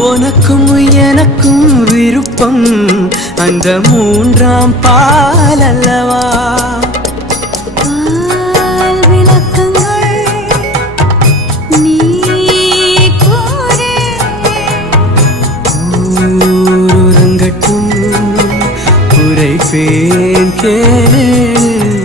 உனக்கும் எனக்கும் விருப்பம் அந்த மூன்றாம் பால் அல்லவா? ஊரங்கட்டும் உரைப்பேன் கேள்.